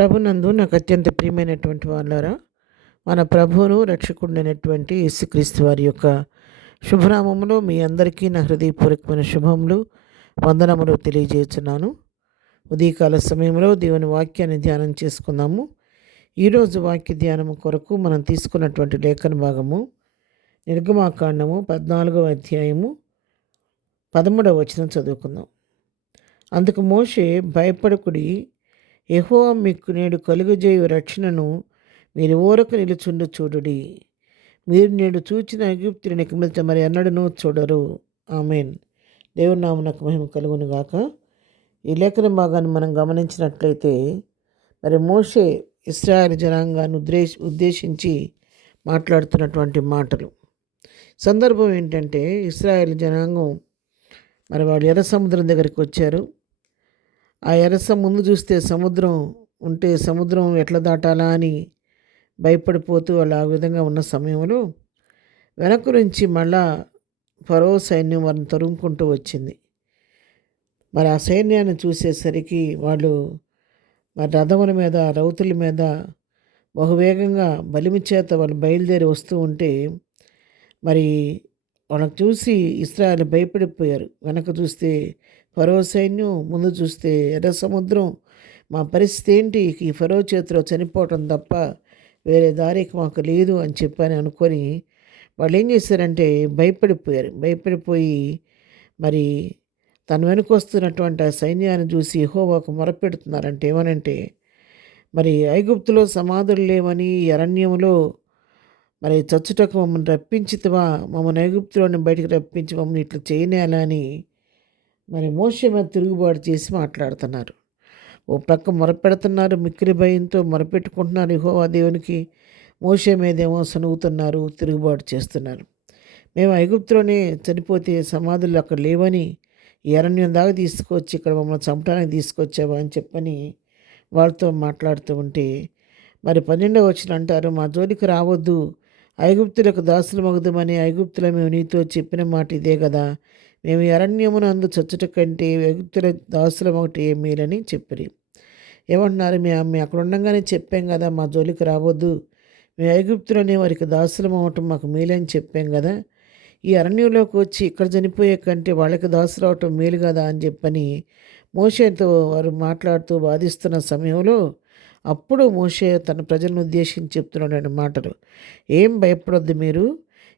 ప్రభునందు నాకు అత్యంత ప్రియమైనటువంటి వాళ్ళారా, మన ప్రభువును రక్షకుడైనటువంటి యేసుక్రీస్తు వారి యొక్క శుభనామములో మీ అందరికీ నా హృదయపూర్వకమైన శుభములు, వందనములు తెలియజేస్తున్నాను. ఉదయకాల సమయంలో దేవుని వాక్యాన్ని ధ్యానం చేసుకుందాము. ఈరోజు వాక్య ధ్యానము కొరకు మనం తీసుకున్నటువంటి లేఖన భాగము నిర్గమాకాండము 14వ అధ్యాయము 13వ వచనం చదువుకుందాం. అందుకు మోషే, భయపడకుడి, యెహోవా మీకు నేడు కలుగజేయు రక్షణను మీరు ఊరక నిలుచుండు చూడుడి. మీరు నేడు చూచిన ఐగుప్తుని ఇక మీదట మరి ఎన్నడూ చూడరు. ఆమేన్. దేవుని నామమునకు మహిమ కలుగును గాక. ఈ లేఖన భాగాన్ని మనం గమనించినట్లయితే మరి మోషే ఇశ్రాయేలు జనాంగాన్ని ఉద్దేశించి మాట్లాడుతున్నటువంటి మాటలు. సందర్భం ఏంటంటే, ఇశ్రాయేలు జనాంగం మరి వాళ్ళు ఎర్ర సముద్రం దగ్గరికి వచ్చారు. ఆ ముందు చూస్తే సముద్రం ఉంటే సముద్రం ఎట్లా దాటాలా అని భయపడిపోతూ వాళ్ళు ఆ విధంగా ఉన్న సమయంలో వెనక్కు నుంచి మళ్ళా ఫరో సైన్యం వారిని తరుముకుంటూ వచ్చింది. మరి ఆ సైన్యాన్ని చూసేసరికి వాళ్ళు మరి రథముల మీద, రౌతుల మీద బహువేగంగా బలిమి చేత వాళ్ళు బయలుదేరి వస్తూ ఉంటే మరి వాళ్ళకి చూసి ఇశ్రాయేలు భయపడిపోయారు. వెనక చూస్తే ఫరో సైన్యం, ముందు చూస్తే ఎర్ర సముద్రం. మా పరిస్థితి ఏంటి? ఈ ఫరో చేతిలో చనిపోవటం తప్ప వేరే దారి మాకు లేదు అని చెప్పని అనుకొని వాళ్ళు ఏం చేశారంటే భయపడిపోయి మరి తన వెనుక వస్తున్నటువంటి ఆ సైన్యాన్ని చూసి యెహోవాకు మొరపెడుతున్నారంటే ఏమనంటే, మరి ఐగుప్తులో సమాధులు లేవని, అరణ్యంలో మరి చచ్చుటకు మమ్మల్ని రప్పించితివా, మమ్మల్ని ఐగుప్తులోని బయటికి రప్పించి మమ్మల్ని ఇట్లా చేయనేలా అని మరి మోషే మీద తిరుగుబాటు చేసి మాట్లాడుతున్నారు. ఓ ప్రక్క మొరపెడుతున్నారు, మిక్కిలి భయంతో మొరపెట్టుకుంటున్నారు యెహోవా దేవునికి. మోషే మీదేమో సనుగుతున్నారు, తిరుగుబాటు చేస్తున్నారు. మేము ఐగుప్తులోనే చనిపోతే సమాధులు అక్కడ లేవని ఈ అరణ్యం దాకా తీసుకొచ్చి ఇక్కడ మమ్మల్ని చంపడానికి తీసుకొచ్చావా అని చెప్పని వాళ్ళతో మాట్లాడుతూ ఉంటే మరి 12వ వచనం అంటారు, మా జోలికి రావద్దు, ఐగుప్తులకు దాసులు మగుదమని ఐగుప్తుల మేము నీతో చెప్పిన మాట ఇదే కదా. మేము ఈ అరణ్యమునందు చచ్చుట కంటే ఐగుప్తుల దాసుల ఒకటి మేలని చెప్పిరి. ఏమంటున్నారు? మేము అక్కడ ఉండగానే చెప్పాం కదా, మా జోలికి రావద్దు, మేము ఐగుప్తులనే వారికి దాసులం అవటం మాకు మేలని చెప్పాం కదా. ఈ అరణ్యంలోకి వచ్చి ఇక్కడ చనిపోయే కంటే వాళ్ళకి దాసులు అవటం మేలు కదా అని చెప్పని మోషేతో వారు మాట్లాడుతూ బాధిస్తున్న సమయంలో అప్పుడు మోషే తన ప్రజలను ఉద్దేశించి చెప్తున్నాడు మాటలు. ఏం భయపడొద్దు మీరు,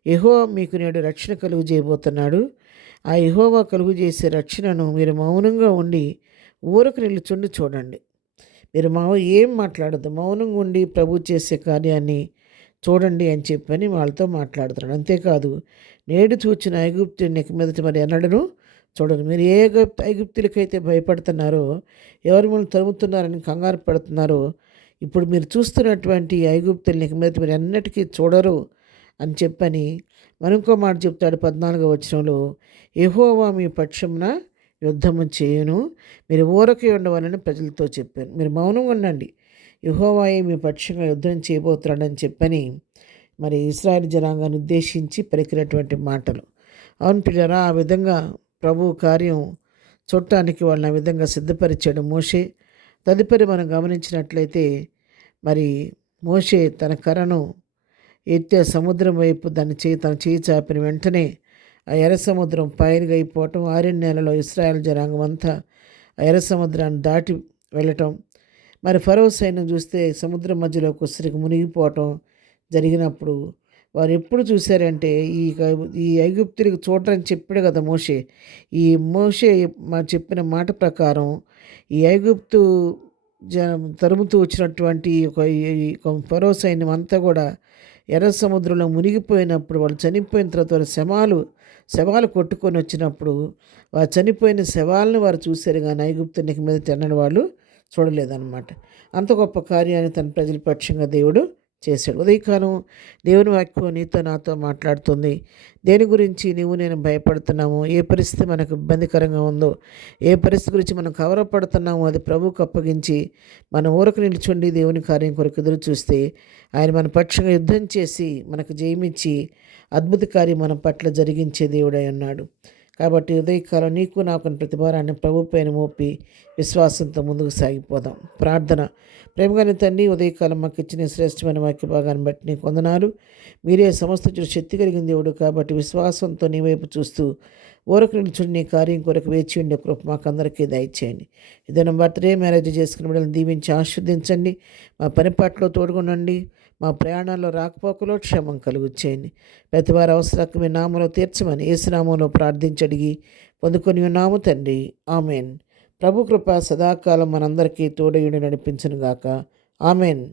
యెహోవా మీకు నేడు రక్షణ కలుగు చేయబోతున్నాడు. ఆ యెహోవా కలుగు చేసే రక్షణను మీరు మౌనంగా ఉండి ఊరకు నిలుచుండి చూడండి. మీరు ఏం మాట్లాడద్దు, మౌనంగా ఉండి ప్రభు చేసే కార్యాన్ని చూడండి అని చెప్పని వాళ్ళతో మాట్లాడుతున్నాడు. అంతేకాదు, నేడు చూచిన ఐగుప్తుని ఇక మీదట మరి ఎన్నడను చూడండి. మీరు ఏ ఐగుప్తులకైతే భయపడుతున్నారో, ఎవరు మిమ్మల్ని తరుముతున్నారని కంగారు పడుతున్నారో, ఇప్పుడు మీరు చూస్తున్నటువంటి ఐగుప్తుల్ని ఇక మీదట మీరు ఎన్నటికీ చూడరు అని చెప్పని మరొక మాట చెప్తాడు 14వ వచనంలో, యెహోవా మీ పక్షమున యుద్ధము చేయను, మీరు ఊరకే ఉండవాలని ప్రజలతో చెప్పాను. మీరు మౌనంగా ఉండండి, యెహోవాయే మీ పక్షంగా యుద్ధం చేయబోతున్నాడని చెప్పని మరి ఇశ్రాయేలు జనాంగాన్ని ఉద్దేశించి పలికినటువంటి మాటలు. అవును పిల్లరా, ఆ విధంగా ప్రభు కార్యం చూడటానికి వాళ్ళని ఆ విధంగా సిద్ధపరిచాడు మోషే. తదుపరి మనం గమనించినట్లయితే మరి మోషే తన కర్రను ఎత్తే సముద్రం వైపు తన చేయి చాపిన వెంటనే ఆ ఎర్ర సముద్రం పైరుగా అయిపోవటం, 6 నెలలో ఇశ్రాయేలు జనాంగం అంతా ఆ ఎర్ర సముద్రాన్ని దాటి వెళ్ళటం. మరి ఫరో సైన్యం చూస్తే సముద్రం మధ్యలోకి వచ్చరికి మునిగిపోవటం జరిగినప్పుడు వారు ఎప్పుడు చూశారంటే, ఈ ఐగుప్తులకు చూడటానికి చెప్పాడు కదా మోషే. ఈ మోషే చెప్పిన మాట ప్రకారం ఈ ఐగుప్తు తరుముతూ వచ్చినటువంటి ఒక ఫరో సైన్యం అంతా కూడా ఎర్ర సముద్రంలో మునిగిపోయినప్పుడు, వాళ్ళు చనిపోయిన తర్వాత వాళ్ళ శవాలు కొట్టుకొని వచ్చినప్పుడు వారు చనిపోయిన శవాలను వారు చూశారు, కానీ ఐగుప్తునికి మీద తిన్నని వాళ్ళు చూడలేదన్నమాట. అంత గొప్ప కార్యాన్ని తన ప్రజల పక్షంగా దేవుడు చేశాడు. ఉదయకాలం దేవుని వాక్యం నీతో నాతో మాట్లాడుతుంది. దేని గురించి నేను భయపడుతున్నాము, ఏ పరిస్థితి మనకు ఇబ్బందికరంగా ఉందో, ఏ పరిస్థితి గురించి మనం కవరపడుతున్నామో అది ప్రభువుకు అప్పగించి మన ఊరకు నిల్చుండి దేవుని కార్యం కొరకు ఎదురు చూస్తే ఆయన మన పక్షంగా యుద్ధం చేసి మనకు జయమిచ్చి అద్భుత కార్యం మన పట్ల జరిగించే దేవుడై ఉన్నాడు. కాబట్టి ఉదయకాలం నీకు నాకు ప్రతి భారాన్ని ప్రభు పైన మోపి విశ్వాసంతో ముందుకు సాగిపోదాం. ప్రార్థన. ప్రేమగాని తండ్రి, ఉదయకాలం మాకు ఇచ్చిన శ్రేష్టమైన వాక్య భాగాన్ని బట్టి నీకు వందనాలు. మీరే సమస్త శక్తి కలిగిన దేవుడు కాబట్టి విశ్వాసంతో నీ వైపు చూస్తూ ఊరకు నిల్చుని నీ కార్యం కొరకు వేచి ఉండే కృప మాకందరికీ దయచేయండి. ఏదైనా బర్త్డే మ్యారేజ్ చేసుకుని బిడ్డలను దీవించి ఆస్వాదించండి. మా పనిపాట్లో తోడుగునండి. మా ప్రయాణాల్లో రాకపోకలో క్షేమం కలుగు చేయండి. ప్రతి వారి అవసరాలకు మీ నామలో తీర్చమని యేసునామంలో ప్రార్థించడిగి పొందుకొని ఉన్నాము తండ్రి. ఆమెన్. ప్రభు కృప సదాకాలం మనందరికీ తోడయుడి నడిపించునుగాక. ఆమెన్.